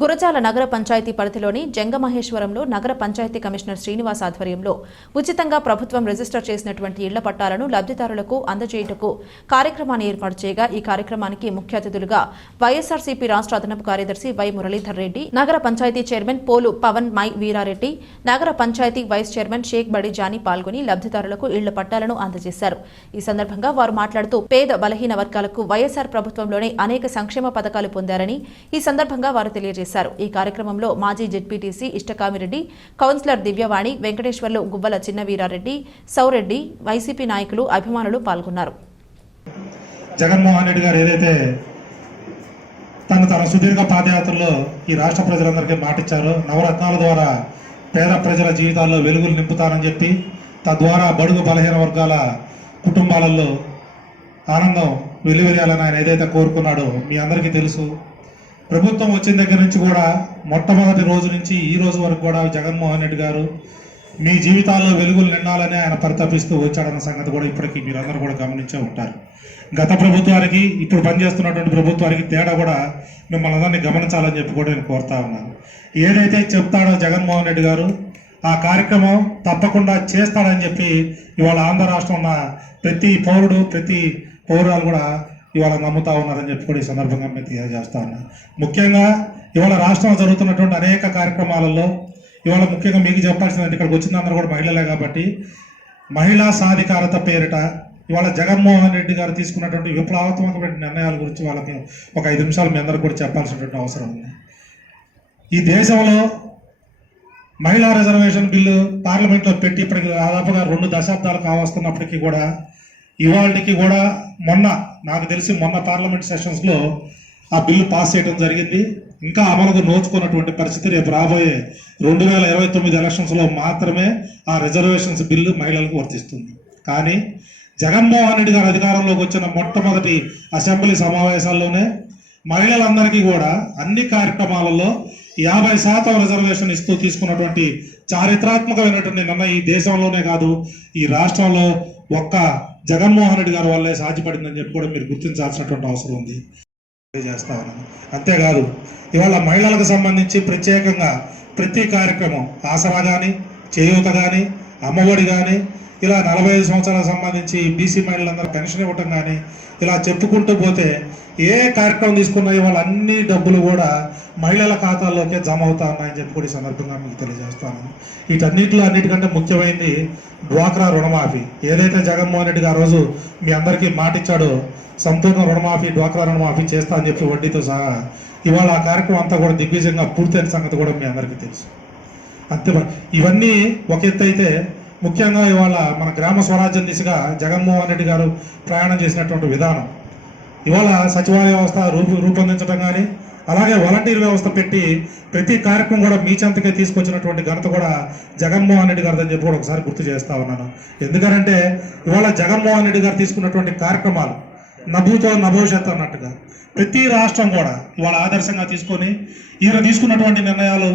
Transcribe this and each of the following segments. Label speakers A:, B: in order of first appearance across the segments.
A: గురజాల నగర పంచాయతీ పరిధిలోని జంగమహేశ్వరంలో నగర పంచాయతీ కమిషనర్ శ్రీనివాస్ ఆధ్వర్యంలో ఉచితంగా ప్రభుత్వం రిజిస్టర్ చేసినటువంటి ఇళ్ళ పట్టాలను లబ్ధిదారులకు అందజేయుటకు కార్యక్రమాన్ని ఏర్పాటు చేయగా ఈ కార్యక్రమానికి ముఖ్య అతిథులుగా వైఎస్ఆర్సీపీ రాష్ట్ర అదనపు కార్యదర్శి వై మురళీధర్ రెడ్డి నగర పంచాయతీ చైర్మన్ పోలు పవన్ మై వీరారెడ్డి నగర పంచాయతీ వైస్ చైర్మన్ షేక్ బడి జానీ పాల్గొని లబ్ధిదారులకు ఇళ్ళ పట్టాలను అందజేశారు. ఈ సందర్భంగా వారు మాట్లాడుతూ పేద బలహీన వర్గాలకు వైఎస్ఆర్ ప్రభుత్వంలోనే అనేక సంక్షేమ పథకాలు పొందారని ఈ సందర్భంగా వారు తెలియజేశారు. ఈ కార్యక్రమంలో మాజీ ZPTC Ishtakamireddy councillor Divyavani Venkateswarlu Guvvala Chinnaveerareddy Soureddy YCP నాయకులు అభిమానులు పాల్గొన్నారు.
B: జగన్మోహన్ రెడ్డి గారు ఏదైతే తన తన సుదీర్ఘ పాదయాత్రలో ఈ రాష్ట్ర ప్రజలందరికీ మాటిచ్చారో నవరత్నాల ద్వారా పేద ప్రజల జీవితాల్లో వెలుగులు నింపుతానని చెప్పి తద్వారా బడుగు బలహీన వర్గాల కుటుంబాలలో ఆనందం వెలువరియాలని ఆయన ఏదైతే కోరుకున్నాడో మీ అందరికీ తెలుసు. ప్రభుత్వం వచ్చిన దగ్గర నుంచి కూడా మొట్టమొదటి రోజు నుంచి ఈ రోజు వరకు కూడా జగన్మోహన్ రెడ్డి గారు మీ జీవితాల్లో వెలుగులు నిండాలని ఆయన పరితపిస్తూ వచ్చాడన్న సంగతి కూడా ఇప్పటికీ మీరందరూ కూడా గమనించే ఉంటారు. గత ప్రభుత్వానికి ఇప్పుడు పనిచేస్తున్నటువంటి ప్రభుత్వానికి తేడా కూడా మిమ్మల్ని అందరినీ గమనించాలని చెప్పి కూడా నేను కోరుతా ఉన్నాను. ఏదైతే చెప్తాడో జగన్మోహన్ రెడ్డి గారు ఆ కార్యక్రమం తప్పకుండా చేస్తాడని చెప్పి ఇవాళ ఆంధ్ర రాష్ట్రం ఉన్న ప్రతి పౌరుడు ప్రతి పౌరురాలు కూడా ఇవాళ నమ్ముతా ఉన్నారని చెప్పి కూడా ఈ సందర్భంగా మేము తెలియజేస్తా ఉన్నాను ముఖ్యంగా ఇవాళ రాష్ట్రంలో జరుగుతున్నటువంటి అనేక కార్యక్రమాలలో ఇవాళ ముఖ్యంగా మీకు చెప్పాల్సిందంటే ఇక్కడికి వచ్చిన అందరూ కూడా మహిళలే కాబట్టి మహిళా సాధికారత పేరిట ఇవాళ జగన్మోహన్ రెడ్డి గారు తీసుకున్నటువంటి విప్లవాత్మకమైన నిర్ణయాల గురించి వాళ్ళకి ఒక ఐదు నిమిషాలు మీ అందరూ కూడా చెప్పాల్సినటువంటి అవసరం ఉంది. ఈ దేశంలో మహిళా రిజర్వేషన్ బిల్లు పార్లమెంట్లో పెట్టి ఇప్పటికి దాదాపుగా రెండు దశాబ్దాలు కావస్తున్నప్పటికీ కూడా ఇవాళకి కూడా మొన్న నాకు తెలిసి మొన్న పార్లమెంట్ సెషన్స్లో ఆ బిల్లు పాస్ చేయడం జరిగింది. ఇంకా అమలుకు నోచుకున్నటువంటి పరిస్థితి రేపు రాబోయే రెండు వేల ఇరవై తొమ్మిది ఎలక్షన్స్లో మాత్రమే ఆ రిజర్వేషన్స్ బిల్లు మహిళలకు వర్తిస్తుంది. కానీ జగన్మోహన్ రెడ్డి గారు అధికారంలోకి వచ్చిన మొట్టమొదటి అసెంబ్లీ సమావేశాల్లోనే మహిళలందరికీ కూడా అన్ని కార్యక్రమాలలో యాభై శాతం రిజర్వేషన్ ఇస్తూ తీసుకున్నటువంటి చారిత్రాత్మకమైనటువంటి నిర్ణయం ఈ దేశంలోనే కాదు ఈ రాష్ట్రంలో ఒక్క జగన్మోహన్ రెడ్డి గారి వల్లే సాధ్యపడిందని చెప్పి కూడా మీరు గుర్తించాల్సినటువంటి అవసరం ఉంది. తెలియజేస్తా ఉన్నాను అంతేకాదు ఇవాళ మహిళలకు సంబంధించి ప్రత్యేకంగా ప్రతి కార్యక్రమం ఆసరా కానీ చేయూత కానీ అమ్మఒడి కానీ ఇలా నలభై ఐదు సంవత్సరాలకు సంబంధించి బీసీ మహిళలందరూ పెన్షన్ ఇవ్వటం కానీ ఇలా చెప్పుకుంటూ పోతే ఏ కార్యక్రమం తీసుకున్నాయో ఇవాళ అన్ని డబ్బులు కూడా మహిళల ఖాతాల్లోకే జమ అవుతా ఉన్నాయని చెప్పి కూడా ఈ సందర్భంగా మీకు తెలియజేస్తాను. వీటన్నిటిలో అన్నిటికంటే ముఖ్యమైనది డ్వాక్రా రుణమాఫీ. ఏదైతే జగన్మోహన్ రెడ్డి గారు రోజు మీ అందరికీ మాటిచ్చాడో సంపూర్ణ రుణమాఫీ డ్వాక్రా రుణమాఫీ చేస్తా అని చెప్పి వడ్డీతో సహా ఇవాళ ఆ కార్యక్రమం అంతా కూడా దిగ్విజయంగా పూర్తయిన సంగతి కూడా మీ అందరికీ తెలుసు. అంతే ఇవన్నీ ఒక ఎత్తు అయితే ముఖ్యంగా ఇవాళ మన గ్రామ స్వరాజ్యం దిశగా జగన్మోహన్ రెడ్డి గారు ప్రయాణం చేసినటువంటి విధానం. ఇవాళ సచివాలయ వ్యవస్థ రూపు రూపొందించడం కానీ అలాగే వాలంటీర్ వ్యవస్థ పెట్టి ప్రతి కార్యక్రమం కూడా మీ చెంతకే తీసుకొచ్చినటువంటి ఘనత కూడా జగన్మోహన్ రెడ్డి గారిదని చెప్పి కూడా ఒకసారి గుర్తు చేస్తా ఉన్నాను. ఎందుకంటే ఇవాళ జగన్మోహన్ రెడ్డి గారు తీసుకున్నటువంటి కార్యక్రమాలు నభూతో నభవిష్యత్ అన్నట్టుగా ప్రతి రాష్ట్రం కూడా ఇవాళ ఆదర్శంగా తీసుకొని ఈయన తీసుకున్నటువంటి నిర్ణయాలు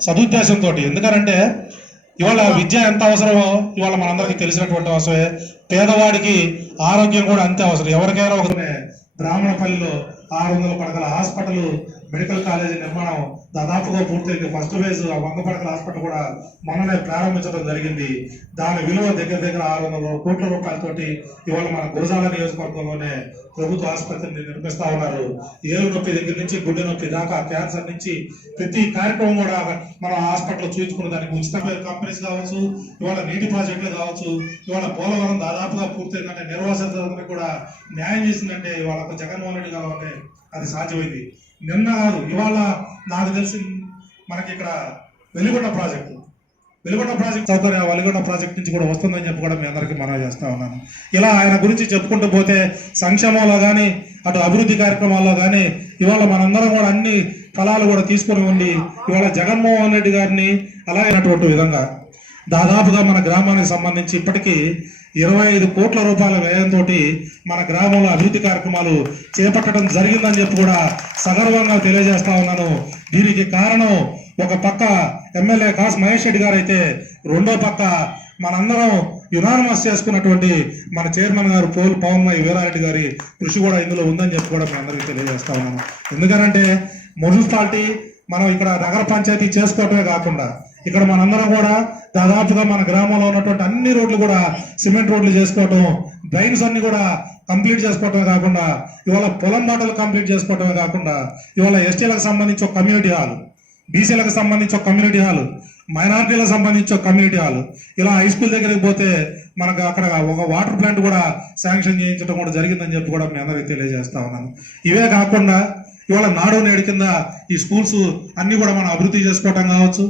B: సదుద్దేశంతో ఎందుకంటే ఇవాళ విద్య ఎంత అవసరమో ఇవాళ మనందరికీ తెలిసినటువంటి అవసరమే. పేదవాడికి ఆరోగ్యం కూడా అంతే అవసరం. ఎవరికైనా ఒక బ్రాహ్మణపల్లిలో ఆరు వందల పడకల హాస్పిటల్ మెడికల్ కాలేజీ నిర్మాణం దాదాపుగా పూర్తయింది. ఫస్ట్ ఫేజ్ ఆ వంద పడకల హాస్పిటల్ కూడా మొన్ననే ప్రారంభించడం జరిగింది. దాని విలువ దగ్గర దగ్గర ఆరు వందల కోట్ల రూపాయలతోటి ఇవాళ మన గురజాల నియోజకవర్గంలోనే ప్రభుత్వ ఆసుపత్రిని నిర్మిస్తా ఉన్నారు. ఏలు నొప్పి దగ్గర నుంచి గుండె నొప్పి దాకా క్యాన్సర్ నుంచి ప్రతి కార్యక్రమం కూడా మనం హాస్పిటల్ చూపించుకున్న దానికి ఉచితమైన కంపెనీస్ కావచ్చు ఇవాళ నీటి ప్రాజెక్టులు కావచ్చు ఇవాళ పోలవరం దాదాపుగా పూర్తయిందంటే నిర్వాసితులందరికీ కూడా న్యాయం చేసిందంటే ఇవాళ జగన్మోహన్ రెడ్డి గారు అంటే అది సాధ్యమైంది. నిన్న కాదు ఇవాళ నాకు తెలిసి మనకి ఇక్కడ వెలుగొండ ప్రాజెక్టు. వెలుగొండ ప్రాజెక్ట్ సౌకర్యం వెలుగొండ ప్రాజెక్ట్ నుంచి కూడా వస్తుందని చెప్పి కూడా మీ అందరికీ మనవి చేస్తా ఉన్నాను. ఇలా ఆయన గురించి చెప్పుకుంటూ పోతే సంక్షేమంలో కానీ అటు అభివృద్ధి కార్యక్రమాల్లో కానీ ఇవాళ మనందరం కూడా అన్ని ఫలాలు కూడా తీసుకొని ఉండి ఇవాళ జగన్మోహన్ రెడ్డి గారిని అలాగైనటువంటి విధంగా దాదాపుగా మన గ్రామానికి సంబంధించి ఇప్పటికీ ఇరవై ఐదు కోట్ల రూపాయల వ్యయంతో మన గ్రామంలో అభివృద్ధి కార్యక్రమాలు చేపట్టడం జరిగిందని చెప్పి కూడా సగర్వంగా తెలియజేస్తా ఉన్నాను. దీనికి కారణం ఒక పక్క ఎమ్మెల్యే కాస్ మహేష్ రెడ్డి గారు అయితే రెండో పక్క మనందరం యునానిమస్ చేసుకున్నటువంటి మన చైర్మన్ గారు పోల్ పవన్మయ్య వీరారెడ్డి గారి కృషి కూడా ఇందులో ఉందని చెప్పి కూడా మీ అందరికీ తెలియజేస్తా ఉన్నాను. ఎందుకంటే మున్సిపాలిటీ మనం ఇక్కడ నగర పంచాయతీ చేసుకోవటమే కాకుండా ఇక్కడ మనందరం కూడా దాదాపుగా మన గ్రామంలో ఉన్నటువంటి అన్ని రోడ్లు కూడా సిమెంట్ రోడ్లు చేసుకోవటం డ్రైన్స్ అన్ని కూడా కంప్లీట్ చేసుకోవటమే కాకుండా ఇవాళ పొలం బాటలు కంప్లీట్ చేసుకోవటమే కాకుండా ఇవాళ ఎస్టీలకు సంబంధించి ఒక కమ్యూనిటీ హాల్ బీసీలకు సంబంధించి ఒక కమ్యూనిటీ హాల్ మైనారిటీలకు సంబంధించి ఒక కమ్యూనిటీ హాల్ ఇలా హై స్కూల్ దగ్గరికి పోతే మనకు అక్కడ ఒక వాటర్ ప్లాంట్ కూడా శాంక్షన్ చేయించడం కూడా జరిగిందని చెప్పి కూడా మీ అందరికీ తెలియజేస్తా ఉన్నాను. ఇవే కాకుండా ఇవాళ నాడు నేడు కింద ఈ స్కూల్స్ అన్ని కూడా మనం అభివృద్ధి చేసుకోవటం కావచ్చు.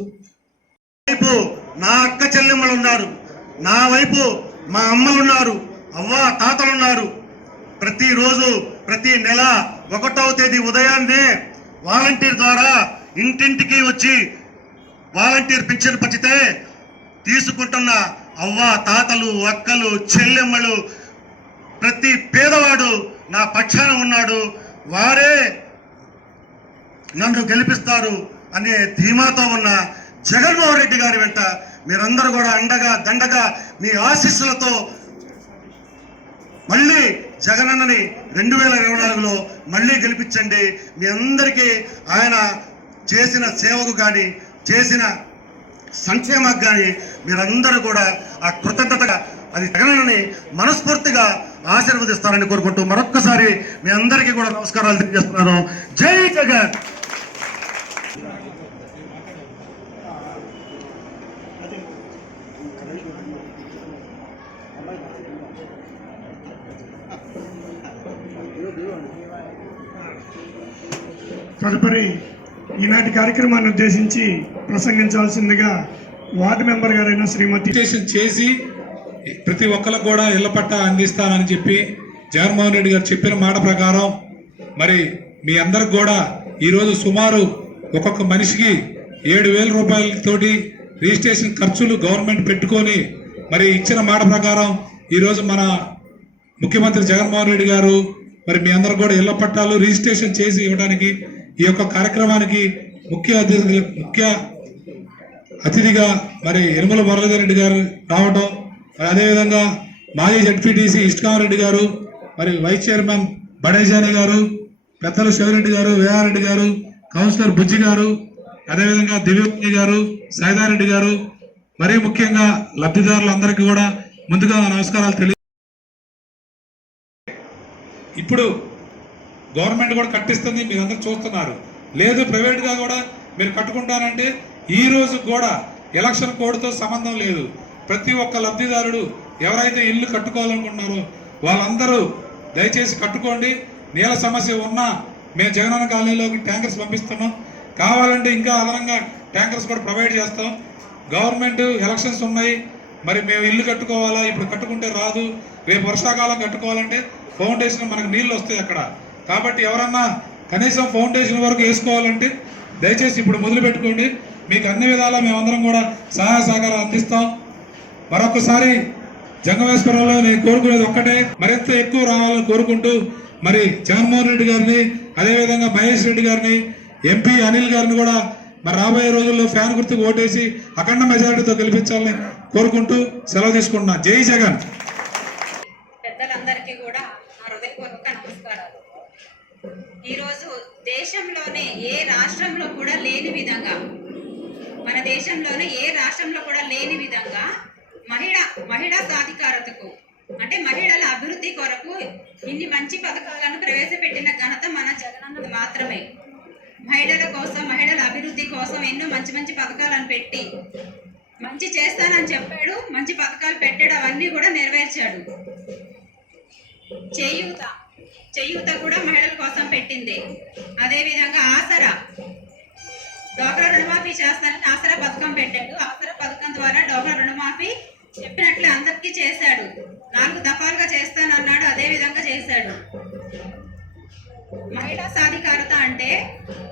C: వైపు నా అక్క చెల్లెమ్మలు ఉన్నారు నా వైపు మా అమ్మలు ఉన్నారు అవ్వ తాతలు ఉన్నారు ప్రతిరోజు ప్రతి నెల ఒకటవ తేదీ ఉదయాన్నే వాలంటీర్ ద్వారా ఇంటింటికి వచ్చి వాలంటీర్ పింఛన్ పంచితే తీసుకుంటున్న అవ్వ తాతలు అక్కలు చెల్లెమ్మలు ప్రతి పేదవాడు నా పక్షాన ఉన్నాడు. వారే నన్ను గెలిపిస్తారు అనే ధీమాతో ఉన్న జగన్మోహన్ రెడ్డి గారి వెంట మీరందరూ కూడా అండగా దండగా మీ ఆశీస్సులతో మళ్ళీ జగనన్నని రెండు వేల ఇరవై నాలుగులో మళ్ళీ గెలిపించండి. మీ అందరికీ ఆయన చేసిన సేవకు కానీ చేసిన సంక్షేమకు కానీ మీరందరూ కూడా ఆ కృతజ్ఞతగా అది జగనన్నని మనస్ఫూర్తిగా ఆశీర్వదిస్తారని కోరుకుంటూ మరొక్కసారి మీ అందరికీ కూడా నమస్కారాలు తెలియజేస్తున్నాను. జై జగన్!
D: తదుపరి ఈనాటి కార్యక్రమాన్ని ఉద్దేశించి ప్రసంగించాల్సిందిగా వార్డు మెంబర్ గారైన శ్రీమతి
E: చేసి ప్రతి ఒక్కరికి కూడా ఇళ్ళ పట్టా అందిస్తానని చెప్పి జగన్మోహన్ రెడ్డి గారు చెప్పిన మాట ప్రకారం మరి మీ అందరికి కూడా ఈరోజు సుమారు ఒక్కొక్క మనిషికి ఏడు వేల రూపాయలతోటి రిజిస్ట్రేషన్ ఖర్చులు గవర్నమెంట్ పెట్టుకొని మరి ఇచ్చిన మాట ప్రకారం ఈరోజు మన ముఖ్యమంత్రి జగన్మోహన్ రెడ్డి గారు మరి మీ అందరు కూడా ఇళ్ళ పట్టాలు రిజిస్ట్రేషన్ చేసి ఇవ్వడానికి ఈ యొక్క కార్యక్రమానికి ముఖ్య అతిథి ముఖ్య అతిథిగా మరి యనమల మురళీధర్ రెడ్డి గారు రావటం మరి అదేవిధంగా మాజీ జడ్పీటీసీ ఇష్టకామరెడ్డి గారు మరి వైస్ చైర్మన్ బడేజాని గారు పెద్దలు శివరెడ్డి గారు వేయారెడ్డి గారు కౌన్సిలర్ బుజ్జి గారు అదేవిధంగా దివ్యమణి గారు సైదారెడ్డి గారు మరీ ముఖ్యంగా లబ్ధిదారులందరికీ కూడా ముందుగా నమస్కారాలు తెలియ ఇప్పుడు గవర్నమెంట్ కూడా కట్టిస్తుంది మీరు చూస్తున్నారు. లేదు ప్రైవేట్గా కూడా మీరు కట్టుకుంటానంటే ఈ రోజు కూడా ఎలక్షన్ కోడ్తో సంబంధం లేదు. ప్రతి ఒక్క లబ్ధిదారుడు ఎవరైతే ఇల్లు కట్టుకోవాలనుకుంటున్నారో వాళ్ళందరూ దయచేసి కట్టుకోండి. నీళ్ళ సమస్య ఉన్నా మేము జగనన్న కాలనీలోకి ట్యాంకర్స్ పంపిస్తున్నాం. కావాలంటే ఇంకా అదనంగా ట్యాంకర్స్ కూడా ప్రొవైడ్ చేస్తాం. గవర్నమెంట్ ఎలక్షన్స్ ఉన్నాయి. మరి మేము ఇల్లు కట్టుకోవాలా? ఇప్పుడు కట్టుకుంటే రాదు. రేపు వర్షాకాలం కట్టుకోవాలంటే ఫౌండేషన్ మనకు నీళ్ళు వస్తాయి అక్కడ. కాబట్టి ఎవరన్నా కనీసం ఫౌండేషన్ వరకు వేసుకోవాలంటే దయచేసి ఇప్పుడు మొదలు పెట్టుకోండి మీకు అన్ని విధాలా మేమందరం కూడా సహాయ సహకారం అందిస్తాం. మరొకసారి జంగమేశ్వరంలో నేను కోరుకునేది ఒక్కటే మరింత ఎక్కువ రావాలని కోరుకుంటూ మరి జగన్మోహన్ రెడ్డి గారిని అదేవిధంగా మహేష్ రెడ్డి గారిని ఎంపీ అనిల్ గారిని కూడా మరి రాబోయే రోజుల్లో ఫ్యాన్ గుర్తుకు ఓటేసి అఖండ మెజారిటీతో గెలిపించాలని కోరుకుంటూ సెలవు తీసుకుంటున్నా. జై జగన్.
F: పెద్దలందరికీ కూడా నా హృదయపూర్వక నమస్కారాలు. ఈరోజు దేశంలోనే ఏ రాష్ట్రంలో కూడా లేని విధంగా మన దేశంలోనే ఏ రాష్ట్రంలో కూడా లేని విధంగా మహిళ మహిళా సాధికారతకు అంటే మహిళల అభివృద్ధి కొరకు ఇన్ని మంచి పథకాలను ప్రవేశపెట్టిన ఘనత మన జగనన్నది మాత్రమే. మహిళల కోసం మహిళల అభివృద్ధి కోసం ఎన్నో మంచి మంచి పథకాలను పెట్టి మంచి చేస్తానని చెప్పాడు మంచి పథకాలు పెట్టాడు అవన్నీ కూడా నెరవేర్చాడు. చేయూత. చేయూత కూడా మహిళల కోసం పెట్టింది. అదేవిధంగా ఆసరా. డోక్రా రుణమాఫీ చేస్తానని ఆసరా పథకం పెట్టాడు. ఆసరా పథకం ద్వారా డోక్రా రుణమాఫీ చెప్పినట్లు అందరికీ చేశాడు. నాలుగు దఫాలుగా చేస్తానన్నాడు. అదేవిధంగా చేశాడు. మహిళా సాధికారత అంటే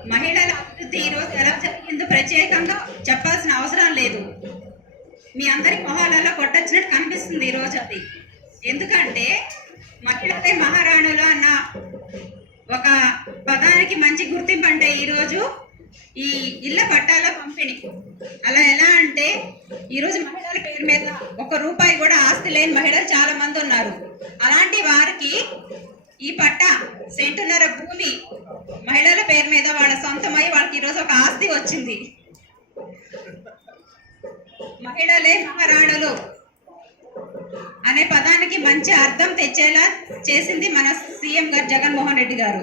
F: మహిళల అభివృద్ధి ఈరోజు ఎలా జరిగిందో ప్రత్యేకంగా చెప్పాల్సిన అవసరం లేదు. మీ అందరి మొహాలలో కొట్టొచ్చినట్టు కనిపిస్తుంది ఈరోజు అది. ఎందుకంటే మహిళలే మహారాణులు అన్న ఒక పదానికి మంచి గుర్తింపు అంటే ఈరోజు ఈ ఇళ్ళ పట్టాల పంపిణీ. అలా ఎలా అంటే ఈరోజు మహిళల పేరు మీద ఒక రూపాయి కూడా ఆస్తి లేని మహిళలు చాలా మంది ఉన్నారు. అలాంటి వారికి ఈ పట్ట సెంటున్నర భూమి మహిళల పేరు మీద వాళ్ళ సొంతమై వాళ్ళకి ఈరోజు ఈరోజు ఒక ఆస్తి వచ్చింది. మహిళలే మహారాణులు. అనే పదానికి మంచి అర్థం తెచ్చేలా చేసింది మన సీఎం గారు జగన్మోహన్ రెడ్డి గారు.